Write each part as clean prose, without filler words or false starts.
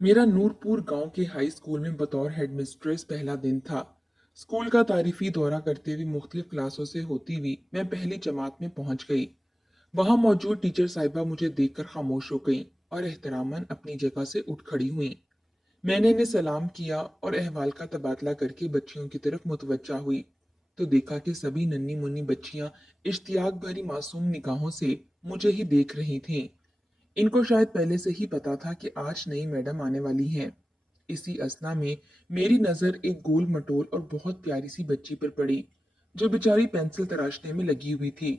मेरा नूरपुर गांव के हाई स्कूल में बतौर हेडमिस्ट्रेस पहला दिन था। स्कूल का तारीफी दौरा करते हुए मुख्तलिफ क्लासों से होती हुई मैं पहली जमात में पहुंच गई। वहां मौजूद टीचर साहिबा मुझे देखकर खामोश हो गईं और एहतरामन अपनी जगह से उठ खड़ी हुईं। मैंने इन्हें सलाम किया और अहवाल का तबादला करके बच्चियों की तरफ मुतवज्जा हुई तो देखा कि सभी नन्ही मुन्नी बच्चियां इश्तियाक भरी मासूम निगाहों से मुझे ही देख रही थीं। इनको शायद पहले से ही पता था कि आज नई मैडम आने वाली हैं। इसी असना में मेरी नज़र एक गोल मटोल और बहुत प्यारी सी बच्ची पर पड़ी, जो बेचारी पेंसिल तराशने में लगी हुई थी,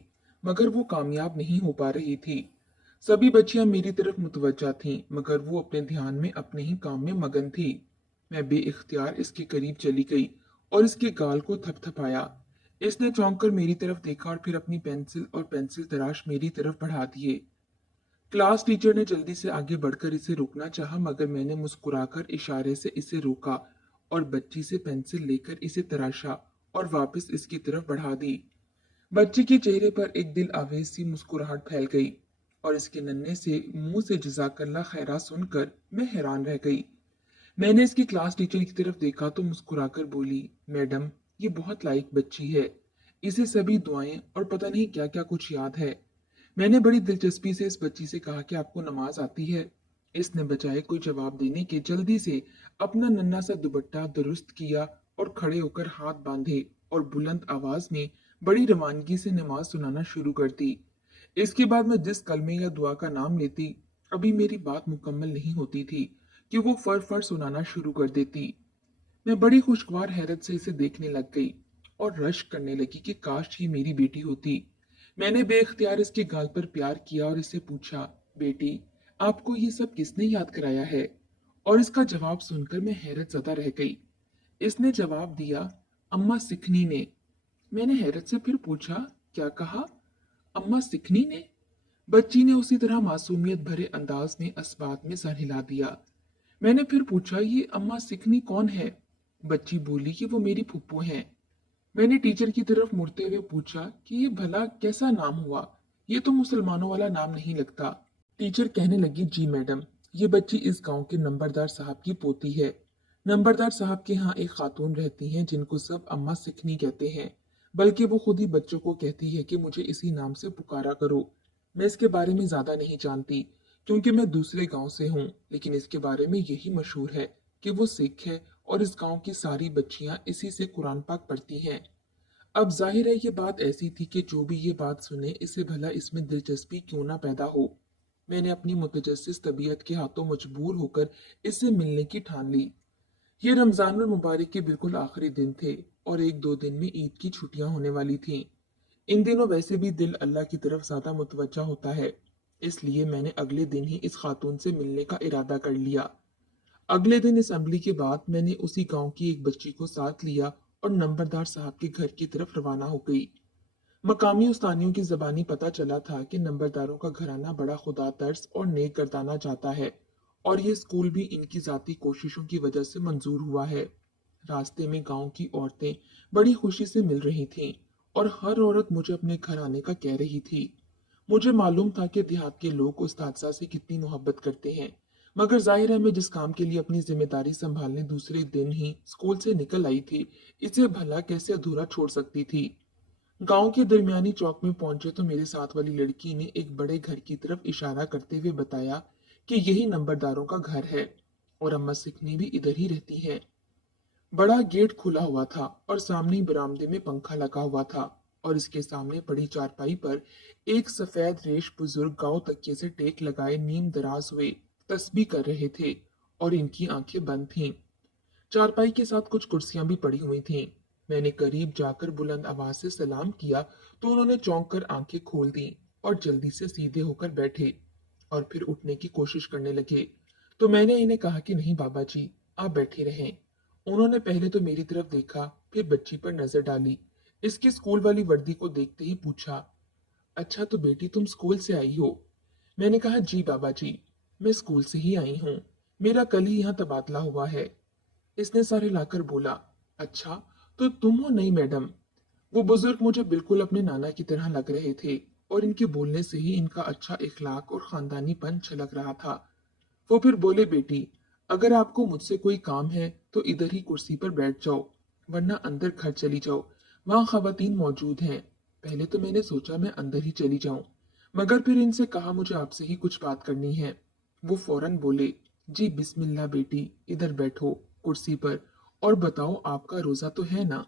मगर वो कामयाब नहीं हो पा रही थी। सभी बच्चियां मेरी तरफ मुतवज्जा थीं, मगर वो अपने ध्यान में अपने ही काम में मगन थी। मैं बेइख्तियार इसके करीब चली गई और इसके गाल को थपथपाया। इसने चौंक कर मेरी तरफ देखा और फिर अपनी पेंसिल और पेंसिल तराश मेरी तरफ बढ़ा दिए। क्लास टीचर ने जल्दी से आगे बढ़कर इसे रोकना चाहा, मगर मैंने मुस्कुराकर इशारे से इसे रोका और बच्ची से पेंसिल लेकर इसे तराशा और वापस इसकी तरफ बढ़ा दी। बच्ची के चेहरे पर एक दिल आवेज सी मुस्कुराहट फैल गई और इसके नन्हे से मुंह से जज़ाकल्लाह खैरा सुनकर मैं हैरान रह गई। मैंने इसकी क्लास टीचर की तरफ देखा तो मुस्कुराकर बोली, मैडम, ये बहुत लायक बच्ची है। इसे सभी दुआएं और पता नहीं क्या क्या कुछ याद है। मैंने बड़ी दिलचस्पी से इस बच्ची से कहा कि आपको नमाज आती है। इसने बजाय कोई जवाब देने के जल्दी से अपना नन्हा सा दुपट्टा दुरुस्त किया और खड़े होकर हाथ बांधे और बुलंद आवाज में बड़ी रवानगी से नमाज सुनाना शुरू कर दी। इसके बाद मैं जिस कलमे या दुआ का नाम लेती, अभी मेरी बात मुकम्मल नहीं होती थी कि वो फर फर सुनाना शुरू कर देती। मैं बड़ी खुशगवार हैरत से इसे देखने लग गई और रश्क करने लगी कि काश ये मेरी बेटी होती। मैंने बेख्तियार इसके गाल पर प्यार किया और इससे पूछा, बेटी, आपको ये सब किसने याद कराया है? और इसका जवाब सुनकर मैं हैरत ज़दा रह गई। इसने जवाब दिया, अम्मा सिखनी ने। मैंने हैरत से फिर पूछा, क्या कहा? अम्मा सिखनी ने? बच्ची ने उसी तरह मासूमियत भरे अंदाज में अस्बात में सर हिला दिया। मैंने फिर पूछा, ये अम्मा सिखनी कौन है? बच्ची बोली कि वो मेरी फुप्पो हैं। मैंने टीचर की तरफ मुड़ते हुए पूछा कि ये भला कैसा नाम हुआ? ये तो मुसलमानों वाला नाम नहीं लगता। टीचर कहने लगी, जी मैडम, ये बच्ची इस गांव के नंबरदार साहब की पोती है। नंबरदार साहब के यहाँ एक खातून रहती हैं जिनको सब अम्मा सिखनी कहते हैं। बल्कि वो खुद ही बच्चों को कहती है कि मुझे इसी नाम से पुकारा करो। मैं इसके बारे में ज्यादा नहीं जानती क्योंकि मैं दूसरे गांव से हूँ, लेकिन इसके बारे में यही मशहूर है कि वो सिख है और इस गांव की सारी बच्चियां इसी से कुरान पाक पढ़ती हैं। अब जाहिर है ये बात ऐसी थी कि जो भी ये बात सुने इसे भला इसमें दिलचस्पी क्यों ना पैदा हो। मैंने अपनी मुतजस्सिस तबीयत के हाथों मजबूर होकर इससे मिलने की ठान ली। ये रमजानुल मुबारक के बिल्कुल आखिरी दिन थे और एक दो दिन में ईद की छुट्टियां होने वाली थीं। इन दिनों वैसे भी दिल अल्लाह की तरफ ज्यादा मुतवज्जा होता है, इसलिए मैंने अगले दिन ही इस खातून से मिलने का इरादा कर लिया। अगले दिन असेंबली के बाद मैंने उसी गांव की एक बच्ची को साथ लिया और नंबरदार साहब के घर की तरफ रवाना हो गई। मकामी उस्तानियों की जबानी पता चला था कि नंबरदारों का घराना बड़ा खुदा तर्स और नेक गर्दाना चाहता है और ये स्कूल भी इनकी जाती कोशिशों की वजह से मंजूर हुआ है। रास्ते में गांव की औरतें बड़ी खुशी से मिल रही थीं और हर औरत मुझे अपने घर आने का कह रही थी। मुझे मालूम था कि देहात के लोग उस्ताद से कितनी मोहब्बत करते हैं, मगर जाहिर है मैं जिस काम के लिए अपनी जिम्मेदारी संभालने दूसरे दिन ही स्कूल से निकल आई थी, इसे भला कैसे अधूरा छोड़ सकती थी। गांव के दरमियानी चौक में पहुंचे तो मेरे साथ वाली लड़की ने एक बड़े घर की तरफ इशारा करते हुए बताया कि यही नंबरदारों का घर है और अम्मा सिकनी भी इधर ही रहती हैं। बड़ा गेट खुला हुआ था और सामने ही बरामदे में पंखा लगा हुआ था और इसके सामने पड़ी चारपाई पर एक सफेद रेश बुजुर्ग गांव तकिए से टेक लगाए नीम दराज हुए तस्बीह कर रहे थे और इनकी आंखें बंद थीं। चारपाई के साथ कुछ कुर्सियां भी पड़ी हुई थीं। मैंने करीब जाकर बुलंद आवाज से सलाम किया तो उन्होंने चौंक कर आंखें खोल दी और जल्दी से सीधे होकर बैठे और फिर उठने की कोशिश करने लगे। तो मैंने इन्हें कहा कि नहीं बाबा जी, आप बैठे रहें। उन्होंने पहले तो मेरी तरफ देखा, फिर बच्ची पर नजर डाली। इसकी स्कूल वाली वर्दी को देखते ही पूछा, अच्छा तो बेटी तुम स्कूल से आई हो? मैंने कहा, जी बाबा जी, मैं स्कूल से ही आई हूँ। मेरा कल ही यहाँ तबादला हुआ है। इसने सर हिलाकर बोला, अच्छा तो तुम हो नई मैडम? वो बुजुर्ग मुझे बिल्कुल अपने नाना की तरह लग रहे थे और इनके बोलने से ही इनका अच्छा इखलाक और खानदानीपन छलक रहा था। वो फिर बोले, बेटी, अगर आपको मुझसे कोई काम है तो इधर ही कुर्सी पर बैठ जाओ, वरना अंदर घर चली जाओ, वहां खवातीन मौजूद हैं। पहले तो मैंने सोचा मैं अंदर ही चली जाऊं, मगर फिर इनसे कहा मुझे आपसे ही कुछ बात करनी है। वो फौरन बोले, जी बिस्मिल्लाह बेटी, इधर बैठो कुर्सी पर, और बताओ आपका रोजा तो है ना।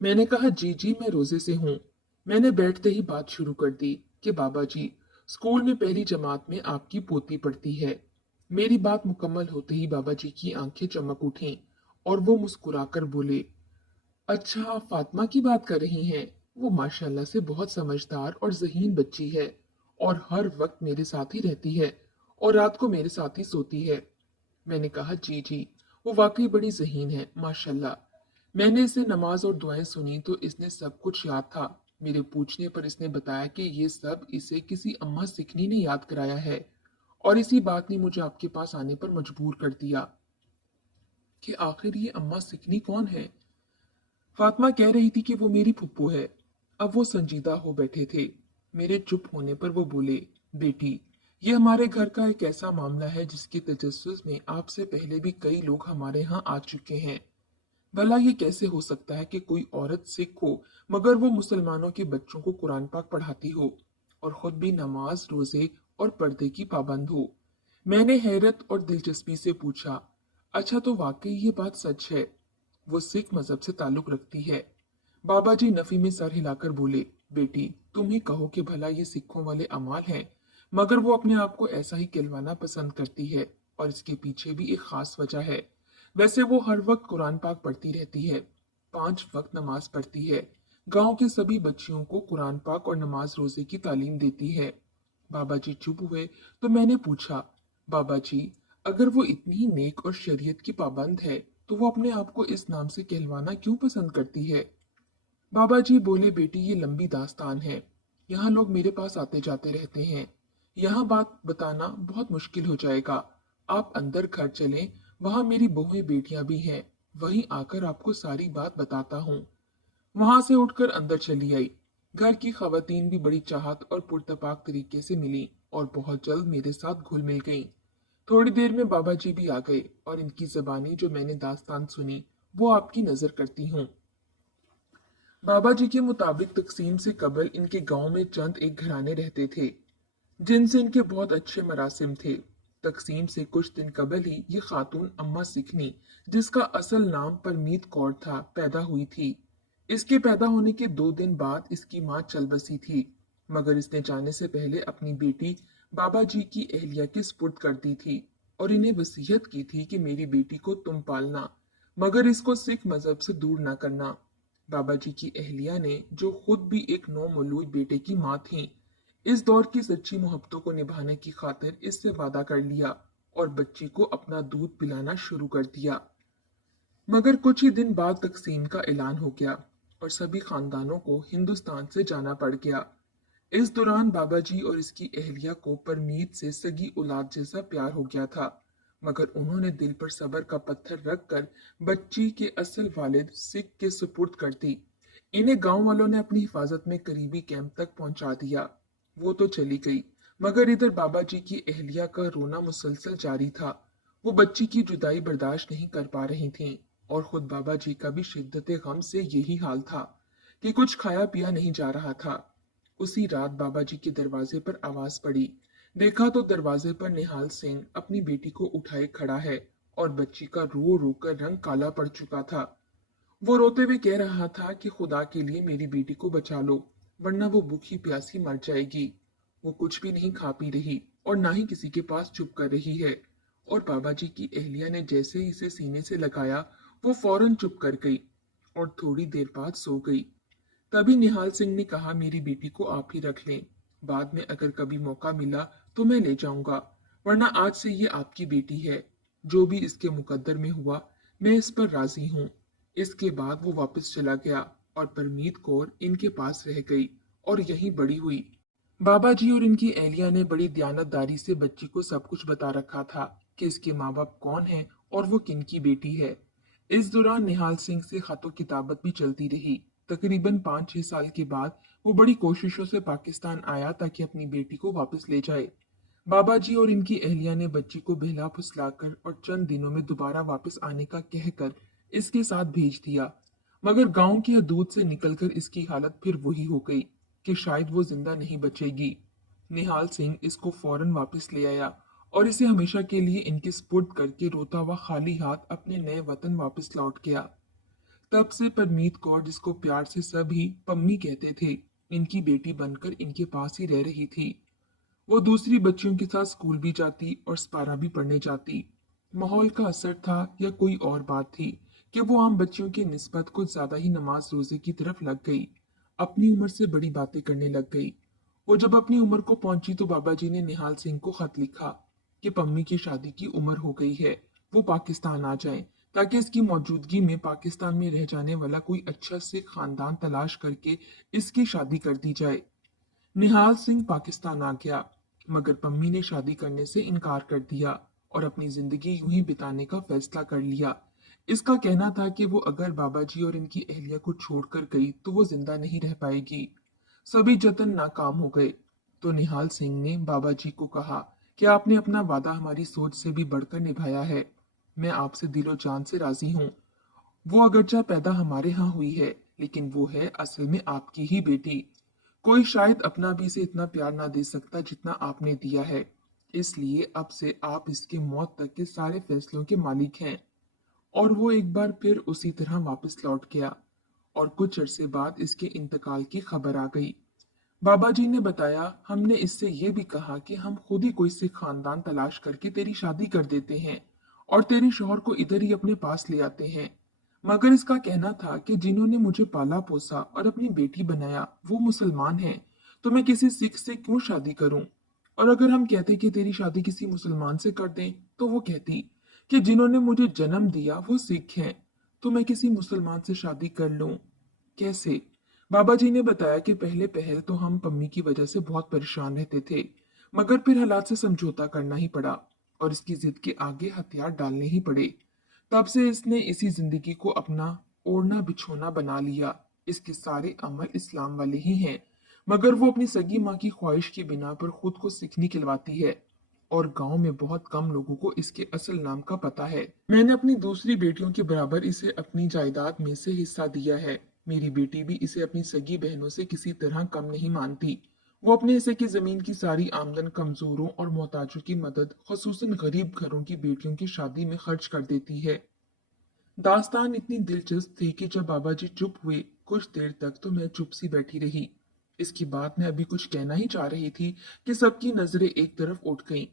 मैंने कहा जी जी मैं रोजे से हूँ। मैंने बैठते ही बात शुरू कर दी कि बाबा जी, स्कूल में पहली जमात में आपकी पोती पढ़ती है। मेरी बात मुकम्मल होते ही बाबा जी की आंखें चमक उठीं और वो मुस्कुराकर बोले, अच्छा आप फातिमा की बात कर रही हैं। वो माशाल्लाह से बहुत समझदार और ज़हीन बच्ची है और हर वक्त मेरे साथ ही रहती है और रात को मेरे साथ ही सोती है। मैंने कहा जी जी, वो वाकई बड़ी ज़हीन है माशाल्लाह। मैंने इसे नमाज और दुआएं सुनी तो इसने सब कुछ याद था। मेरे पूछने पर इसने बताया कि ये सब इसे किसी अम्मा सिकनी ने याद कराया है और इसी बात ने मुझे आपके पास आने पर मजबूर कर दिया कि आखिर ये अम्मा सिकनी कौन है। फातिमा कह रही थी कि वो मेरी फुप्पो है। अब वो संजीदा हो बैठे थे। मेरे चुप होने पर वो बोले, बेटी, ये हमारे घर का एक ऐसा मामला है जिसके तजस्सुस में आपसे पहले भी कई लोग हमारे यहाँ आ चुके हैं। भला ये कैसे हो सकता है कि कोई औरत सिख हो मगर वो मुसलमानों के बच्चों को कुरान पाक पढ़ाती हो और खुद भी नमाज रोजे और पर्दे की पाबंद हो। मैंने हैरत और दिलचस्पी से पूछा, अच्छा तो वाकई ये बात सच है? वो सिख मजहब से ताल्लुक रखती है। बाबा जी नफी में सर हिलाकर बोले, बेटी तुम ही कहो कि भला ये सिखों वाले अमाल हैं, मगर वो अपने आप को ऐसा ही कहलवाना पसंद करती है और इसके पीछे भी एक खास वजह है। वैसे वो हर वक्त कुरान पाक पढ़ती रहती है, 5 वक्त नमाज पढ़ती है, गांव के सभी बच्चियों को कुरान पाक और नमाज रोजे की तालीम देती है। बाबा जी चुप हुए तो मैंने पूछा, बाबा जी, अगर वो इतनी ही नेक और शरीयत की पाबंद है तो वो अपने आप को इस नाम से कहलवाना क्यों पसंद करती है? बाबा जी बोले, बेटी ये लंबी दास्तान है। यहाँ लोग मेरे पास आते जाते रहते हैं। यहाँ बात बताना बहुत मुश्किल हो जाएगा। आप अंदर घर चलें, वहाँ मेरी बहुएं बेटियां भी हैं। वहीं आकर आपको सारी बात बताता हूँ। वहां से उठकर अंदर चली आई। घर की खवातीन भी बड़ी चाहत और पुरतपाक तरीके से मिली और बहुत जल्द मेरे साथ घुल मिल गईं। थोड़ी देर में बाबा जी भी आ गए और इनकी जबानी जो मैंने दास्तान सुनी वो आपकी नजर करती हूँ। बाबा जी के मुताबिक तकसीम से कबल इनके गांव में चंद एक घराने रहते थे जिनसे इनके बहुत अच्छे मरासिम थे। तकसीम से कुछ दिन कबल ही ये खातून अम्मा सिखनी, जिसका असल नाम परमीत कौर था, पैदा हुई थी। इसके पैदा होने के 2 दिन बाद इसकी मां चल बसी थी, मगर इसने जाने से पहले अपनी बेटी बाबा जी की एहलिया के सुपुर्द कर दी थी और इन्हें वसीयत की थी कि मेरी बेटी को तुम पालना, मगर इसको सिख मजहब से दूर ना करना। बाबा जी की एहलिया ने, जो खुद भी एक नौमौलूद बेटे की मां थी, इस दौर की सच्ची मोहब्बतों को निभाने की खातिर इससे वादा कर लिया और बच्ची को अपना दूध पिलाना शुरू कर दिया। मगर कुछ ही दिन बाद तकसीम का ऐलान हो गया और सभी खानदानों को हिंदुस्तान से जाना पड़ गया। इस दौरान बाबा जी और इसकी एहलिया को परमीत से सगी औलाद जैसा प्यार हो गया था, मगर उन्होंने दिल पर सब्र का पत्थर रखकर बच्ची के असल वालिद सिख के सुपुर्द कर दी। इन्हें गांव वालों ने अपनी हिफाजत में करीबी कैंप तक पहुंचा दिया। वो तो चली गई, मगर इधर बाबा जी की एहलिया का रोना मुसलसल जारी था। वो बच्ची की जुदाई बर्दाश्त नहीं कर पा रही थीं और खुद बाबा जी का भी शिद्दत गम से यही हाल था कि कुछ खाया पिया नहीं जा रहा था। उसी रात बाबा जी के दरवाजे पर आवाज पड़ी। देखा तो दरवाजे पर निहाल सिंह अपनी बेटी को उठाए खड़ा है और बच्ची का रो रो कर रंग काला पड़ चुका था। वो रोते हुए कह रहा था कि खुदा के लिए मेरी बेटी को बचा लो, वरना वो भूखी प्यासी मर जाएगी। वो कुछ भी नहीं खा पी रही और ना ही किसी के पास चुप कर रही है। और बाबा जी की एहलिया ने जैसे ही इसे सीने से लगाया, वो फौरन चुप कर गई और थोड़ी देर बाद सो गई। तभी निहाल सिंह ने कहा, मेरी बेटी को आप ही रख लें, बाद में अगर कभी मौका मिला तो मैं ले जाऊंगा, वरना आज से ये आपकी बेटी है। जो भी इसके मुकद्दर में हुआ, मैं इस पर राजी हूँ। इसके बाद वो वापस चला गया और परमीत कौर इनके पास रह गई और यहीं बड़ी हुई। बाबा जी और इनकी एहलिया ने बड़ी दयानतदारी से बच्ची को सब कुछ बता रखा था कि इसके माँ बाप कौन हैं और वो किन की बेटी है। इस दौरान निहाल सिंह से खतो किताबत भी चलती रही। तकरीबन 5-6 साल के बाद वो बड़ी कोशिशों से पाकिस्तान आया ताकि अपनी बेटी को वापस ले जाए। बाबा जी और इनकी अहलिया ने बच्ची को बहला फुसलाकर और चंद दिनों में दोबारा वापस आने का कहकर इसके साथ भेज दिया। मगर गांव की हदूद से निकलकर इसकी हालत फिर वही हो गई कि शायद वो जिंदा नहीं बचेगी। निहाल सिंह इसको फौरन वापस ले आया और इसे हमेशा के लिए इनके सुपुर्द करके रोता हुआ खाली हाथ अपने नए वतन वापस लौट गया। तब से परमीत कौर, जिसको प्यार से सभी पम्मी कहते थे, इनकी बेटी बनकर इनके पास ही रह रही थी। वो दूसरी बच्चियों के साथ स्कूल भी जाती और स्पारा भी पढ़ने जाती। माहौल का असर था या कोई और बात थी कि वो आम बच्चियों की निस्बत कुछ ज्यादा ही नमाज रोजे की तरफ लग गई। अपनी उम्र से बड़ी बातें करने लग गई। वो जब अपनी उम्र को पहुंची तो बाबा जी ने निहाल सिंह को खत लिखा कि पम्मी की शादी की उम्र हो गई है, वो पाकिस्तान आ जाए ताकि इसकी मौजूदगी में पाकिस्तान में रह जाने वाला कोई अच्छा सिख खानदान तलाश करके इसकी शादी कर दी जाए। निहाल सिंह पाकिस्तान आ गया, मगर पम्मी ने शादी करने से इनकार कर दिया और अपनी जिंदगी यूं ही बिताने का फैसला कर लिया। इसका कहना था कि वो अगर बाबा जी और इनकी अहलिया को छोड़कर गई तो वो जिंदा नहीं रह पाएगी। सभी जतन नाकाम हो गए। तो निहाल सिंह ने बाबा जी को कहा कि आपने अपना वादा हमारी सोच से भी बढ़कर निभाया है। मैं आपसे दिलो जान से राजी हूँ। वो अगरचा पैदा हमारे यहाँ हुई है, लेकिन वो है असल में आपकी ही बेटी। कोई शायद अपना भी इसे इतना प्यार ना दे सकता जितना आपने दिया है। इसलिए अब से आप इसके मौत तक के सारे फैसलों के मालिक हैं। और वो एक बार फिर उसी तरह वापस लौट गया और कुछ अरसे बाद इसके इंतकाल की खबर आ गई। बाबा जी ने बताया, हमने इससे ये भी कहा कि हम खुद ही कोई सिख खानदान तलाश करके तेरी शादी कर देते हैं और तेरे शौहर को इधर ही अपने पास ले आते हैं। मगर इसका कहना था कि जिन्होंने मुझे पाला पोसा और अपनी बेटी बनाया वो मुसलमान हैं, तो मैं किसी सिख से क्यों शादी करूं? और अगर हम कहते कि तेरी शादी किसी मुसलमान से कर दें, तो वो कहती कि जिन्होंने मुझे जन्म दिया वो सिख हैं, तो मैं किसी मुसलमान से शादी कर लूं। कैसे? बाबा जी ने बताया कि पहले पहल तो हम पम्मी की वजह से बहुत परेशान रहते थे, मगर फिर हालात से समझौता करना ही पड़ा और इसकी जिद के आगे हथियार डालने ही पड़े। तब से इसने इसी जिंदगी को अपना ओढ़ना बिछोना बना लिया। इसके सारे अमल इस्लाम वाले ही हैं, मगर वो अपनी सगी माँ की ख्वाहिश की बिना पर खुद को सिख निकलवाती है और गांव में बहुत कम लोगों को इसके असल नाम का पता है। मैंने अपनी दूसरी बेटियों के बराबर इसे अपनी जायदाद में से हिस्सा दिया है। मेरी बेटी भी इसे अपनी सगी बहनों से किसी तरह कम नहीं मानती। वो अपने हिस्से की जमीन की सारी आमदन कमजोरों और मोहताजों की मदद, खसूसन गरीब घरों की बेटियों की शादी में खर्च कर देती है। दास्तान इतनी दिलचस्प थी कि जब बाबा जी चुप हुए कुछ देर तक तो मैं चुप सी बैठी रही। इसके बाद मैं अभी कुछ कहना ही चाह रही थी कि सबकी नजरें एक तरफ उठ गईं।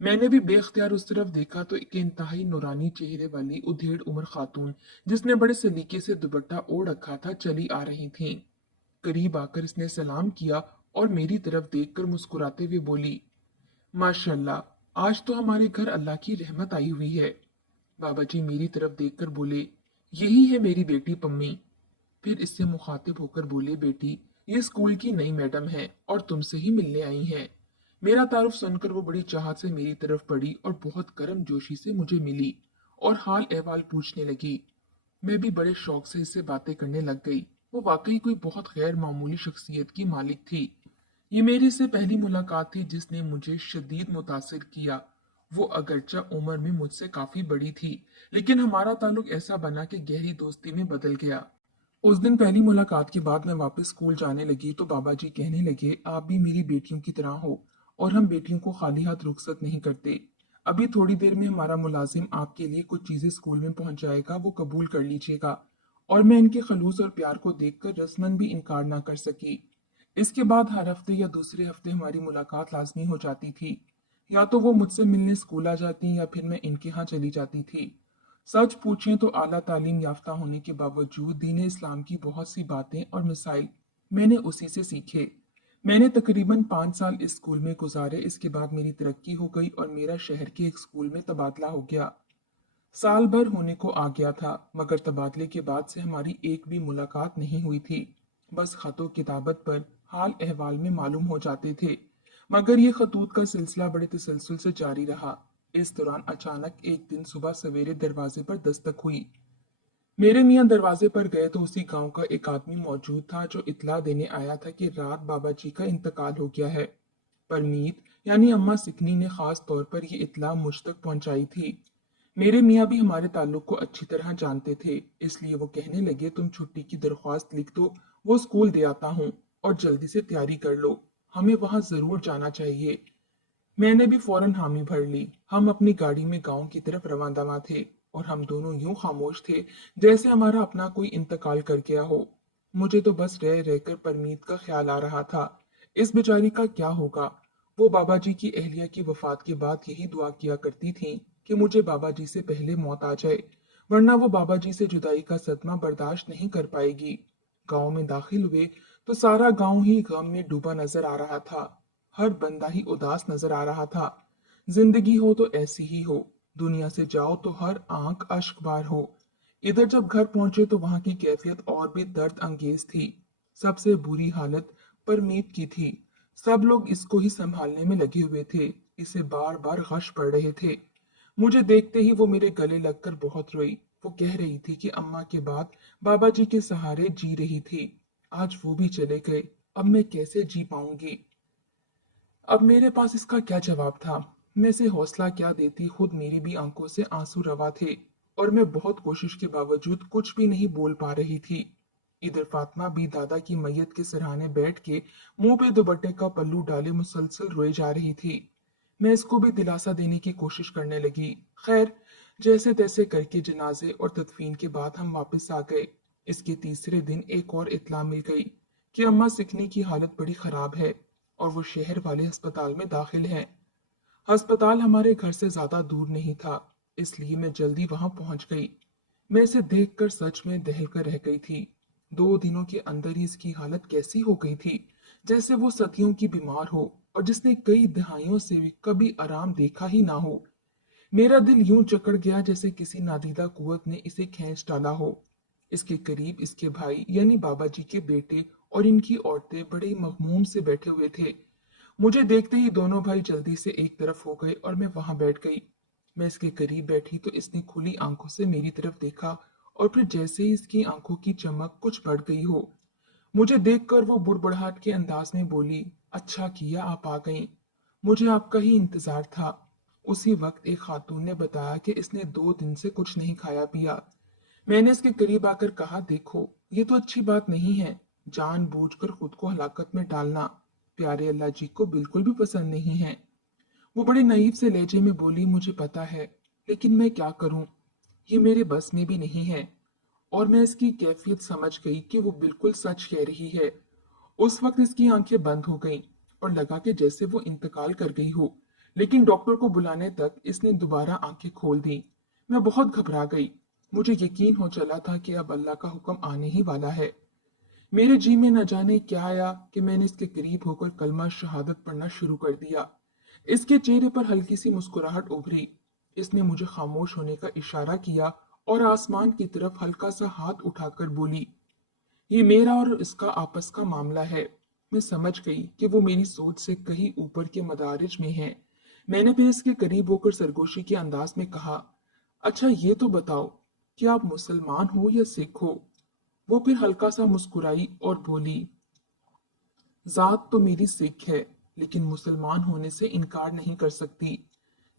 मैंने भी बेख्तियार उस तरफ देखा तो एक इंतहाई नूरानी चेहरे वाली उधेड़ उम्र खातून, जिसने बड़े सलीके से दुपट्टा ओढ़ रखा था, चली आ रही थीं। करीब आकर इसने सलाम किया और मेरी तरफ देखकर मुस्कुराते हुए बोली, माशाल्लाह, आज तो हमारे घर अल्लाह की रहमत आई हुई है। बाबा जी मेरी तरफ देखकर बोले, यही है मेरी बेटी पम्मी। फिर इससे मुखातिब होकर बोले, बेटी, ये स्कूल की नई मैडम है और तुमसे ही मिलने आई हैं। मेरा तारुफ सुनकर वो बड़ी चाहत से मेरी तरफ पड़ी और बहुत गर्म जोशी से मुझे मिली और हाल अहवाल पूछने लगी। मैं भी बड़े शौक से इससे बातें करने लग गई। वो वाकई कोई बहुत गैर मामूली शख्सियत की मालिक थी। ये मेरी से पहली मुलाकात थी जिसने मुझे शदीद मुतासिर किया। वो अगरचा उम्र में मुझसे काफी बड़ी थी, लेकिन हमारा ताल्लुक ऐसा बना कि गहरी दोस्ती में बदल गया। उस दिन पहली मुलाकात के बाद मैं वापस स्कूल जाने लगी तो बाबा जी कहने लगे, आप भी मेरी बेटियों की तरह हो और हम बेटियों को खाली हाथ रुखसत नहीं करते। अभी थोड़ी देर में हमारा मुलाजिम आपके लिए कुछ चीजें स्कूल में पहुंच जाएगा, वो कबूल कर लीजिएगा। और मैं इनके खलूस और प्यार को देखकर रस्मन भी इनकार ना कर सकी। इसके बाद हर हफ्ते या दूसरे हफ्ते हमारी मुलाकात लाजमी हो जाती थी। या तो वो मुझसे मिलने स्कूल आ जाती या फिर मैं इनके यहाँ चली जाती थी। सच पूछें तो आला तालीम याफ्ता होने के बावजूद दीन इस्लाम की बहुत सी बातें और मिसाइल मैंने उसी से सीखे। मैंने तकरीबन 5 साल इस स्कूल में गुजारे। इसके बाद मेरी तरक्की हो गई और मेरा शहर के एक स्कूल में तबादला हो गया। साल भर होने को आ गया था, मगर तबादले के बाद से हमारी एक भी मुलाकात नहीं हुई थी। बस खतो किताबत पर हाल अहवाल में मालूम हो जाते थे, मगर ये खतूत का सिलसिला बड़े तसलसल से जारी रहा। इस दौरान अचानक एक दिन सुबह सवेरे दरवाजे पर दस्तक हुई। मेरे मियाँ दरवाजे पर गए तो उसी गांव का एक आदमी मौजूद था जो इत्तला देने आया था कि रात बाबा जी का इंतकाल हो गया है। परमीत यानी अम्मा सिकनी ने खास तौर पर ये इत्तला मुझ तक पहुंचाई थी। मेरे मियाँ भी हमारे ताल्लुक को अच्छी तरह जानते थे, इसलिए वो कहने लगे तुम छुट्टी की दरख्वास्त लिख दो, वो स्कूल दे आता हूँ और जल्दी से तैयारी कर लो, हमें वहां जरूर जाना चाहिए। मैंने भी फौरन हामी भर ली। हम अपनी गाड़ी में गांव की तरफ रवाना थे और हम दोनों यूं खामोश थे जैसे हमारा अपना कोई इंतकाल कर गया हो। मुझे तो बस रह रहकर परमीत का ख्याल आ रहा था। इस बेचारी का क्या होगा। वो बाबा जी की अहलिया की वफात के बाद यही दुआ किया करती थी कि मुझे बाबा जी से पहले मौत आ जाए, वरना वो बाबा जी से जुदाई का सदमा बर्दाश्त नहीं कर पाएगी। गांव में दाखिल हुए तो सारा गांव ही गम में डूबा नजर आ रहा था। हर बंदा ही उदास नजर आ रहा था। जिंदगी हो तो ऐसी ही हो, दुनिया से जाओ तो हर आंख अश्कबार हो। इधर जब घर पहुंचे तो वहां की कैफियत और भी दर्द अंगेज थी। सबसे बुरी हालत परमीत की थी। सब लोग इसको ही संभालने में लगे हुए थे, इसे बार बार गश पड़ रहे थे। मुझे देखते ही वो मेरे गले लगकर बहुत रोई। वो कह रही थी कि अम्मा के बाद बाबा जी के सहारे जी रही थी, आज वो भी चले गए, अब मैं कैसे जी पाऊंगी। अब मेरे पास इसका क्या जवाब था। मैं इसे हौसला क्या देती, खुद मेरी भी आंखों से आंसू रवा थे और मैं बहुत कोशिश के बावजूद कुछ भी नहीं बोल पा रही थी। इधर फातिमा भी दादा की मैयत के सिरहाने बैठ के मुंह पे दुपट्टे का पल्लू डाले मुसलसल रोए जा रही थी। मैं इसको भी दिलासा देने की कोशिश करने लगी। खैर, जैसे तैसे करके जनाजे और तदफीन के बाद हम वापस आ गए। इसके तीसरे दिन एक और इत्तला मिल गई कि अम्मा सिकनी की हालत बड़ी खराब है और वो शहर वाले अस्पताल में दाखिल हैं। अस्पताल हमारे घर से ज्यादा दूर नहीं था, इसलिए मैं जल्दी वहां पहुंच गई। मैं इसे देखकर सच में दहल कर रह गई थी। 2 दिनों के अंदर ही इसकी हालत कैसी हो गई थी, जैसे वो सदियों की बीमार हो और जिसने कई दहाइयों से भी कभी आराम देखा ही ना हो। मेरा दिल यूं जकड़ गया जैसे किसी नादीदा कुव्वत ने इसे खींच डाला हो। इसके करीब इसके भाई यानी बाबा जी के बेटे और इनकी औरतें बड़े मगमूम से बैठे हुए थे। मुझे देखते ही दोनों भाई जल्दी से एक तरफ हो गए और मैं वहां बैठ गई। मैं इसके करीब बैठी तो इसने खुली आंखों से मेरी तरफ देखा और फिर जैसे ही इसकी आंखों की चमक कुछ बढ़ गई हो, मुझे देखकर वो बुड़बुड़ाहट के अंदाज में बोली, अच्छा किया आप आ गईं, मुझे आपका ही इंतजार था। उसी वक्त एक खातून ने बताया कि इसने 2 दिन से कुछ नहीं खाया पिया। मैंने इसके करीब आकर कहा, देखो ये तो अच्छी बात नहीं है, जानबूझकर खुद को हलाकत में डालना प्यारे अल्लाह जी को बिल्कुल भी पसंद नहीं है। वो बड़े नईब से लहजे में बोली, मुझे पता है, लेकिन मैं क्या करूं, ये मेरे बस में भी नहीं है। और मैं इसकी कैफियत समझ गई कि वो बिल्कुल सच कह रही है। उस वक्त इसकी आंखें बंद हो गईं और लगा कि जैसे वो इंतकाल कर गई हो, लेकिन डॉक्टर को बुलाने तक इसने दोबारा आंखें खोल दी। मैं बहुत घबरा गई। मुझे यकीन हो चला था कि अब अल्लाह का हुक्म आने ही वाला है। मेरे जी में न जाने क्या आया कि मैंने इसके करीब होकर कलमा शहादत पढ़ना शुरू कर दिया। इसके चेहरे पर हल्की सी मुस्कुराहट उभरी। इसने मुझे खामोश होने का इशारा किया और आसमान की तरफ हल्का सा हाथ उठाकर बोली, ये मेरा और इसका आपस का मामला है। मैं समझ गई कि वो मेरी सोच से कहीं ऊपर के मदारिज में है। मैंने फिर इसके करीब होकर सरगोशी के अंदाज में कहा, अच्छा ये तो बताओ कि आप मुसलमान हो या सिख हो। वो फिर हल्का सा मुस्कुराई और बोली, जात तो मेरी सिख है, लेकिन मुसलमान होने से इनकार नहीं कर सकती।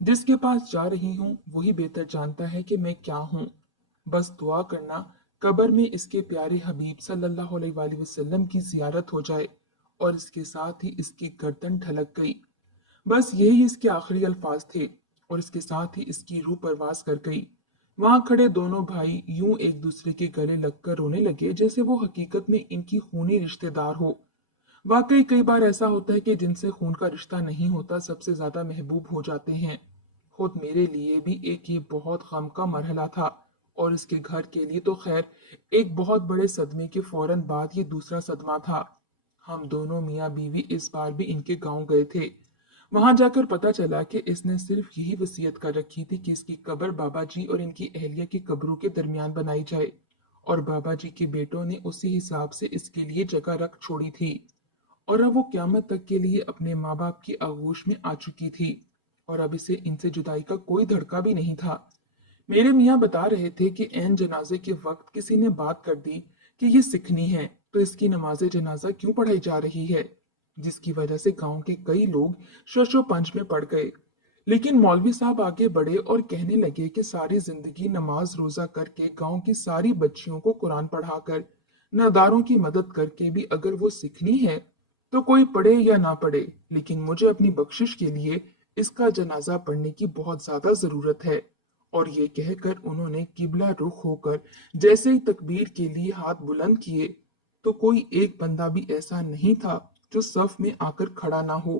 जिसके पास जा रही हूँ वही बेहतर जानता है कि मैं क्या हूँ। बस दुआ करना कब्र में इसके प्यारे हबीब सल्लल्लाहु अलैहि वसल्लम की जियारत हो जाए। और इसके साथ ही इसकी गर्दन ढलक गई। बस यही इसके आखिरी अल्फाज थे और इसके साथ ही इसकी रूह परवास कर गई। वहां खड़े दोनों भाई यूं एक दूसरे के गले लगकर रोने लगे जैसे वो हकीकत में इनकी खूनी रिश्तेदार हो। वाकई कई बार ऐसा होता है कि जिनसे खून का रिश्ता नहीं होता सबसे ज्यादा महबूब हो जाते हैं। खुद मेरे लिए भी एक ये बहुत गम का मरहला था और इसके घर के लिए तो खैर एक बहुत बड़े सदमे के फौरन बाद ये दूसरा सदमा था। हम दोनों मियाँ बीवी इस बार भी इनके गांव गए थे। वहां जाकर पता चला कि इसने सिर्फ यही वसीयत कर रखी थी कि इसकी कब्र बाबा जी और इनकी अहलिया की कब्रों के दरमियान बनाई जाए और बाबा जी के बेटों ने उसी हिसाब से इसके लिए जगह रख छोड़ी थी। और अब वो क्यामत तक के लिए अपने माँ बाप की आगोश में आ चुकी थी और अब इसे इनसे जुदाई का कोई धड़का भी नहीं था। मेरे मियाँ बता रहे थे कि ऐन जनाजे के वक्त किसी ने बात कर दी कि ये सिखनी है तो इसकी नमाज जनाजा क्यों पढ़ाई जा रही है। जिसकी वजह से गांव के कई लोग शशोपंच में पड़ गए। लेकिन मौलवी साहब आगे बढ़े और कहने लगे कि सारी जिंदगी नमाज रोजा करके गांव की सारी बच्चियों को कुरान पढ़ाकर नादारों की मदद करके भी अगर वो सीखनी है तो कोई पढ़े या ना पढ़े, लेकिन मुझे अपनी बख्शिश के लिए इसका जनाजा पढ़ने की बहुत ज्यादा जरूरत है। और ये कहकर उन्होंने किबला रुख होकर जैसे ही तकबीर के लिए हाथ बुलंद किए तो कोई एक बंदा भी ऐसा नहीं था जो सफ में आकर खड़ा ना हो।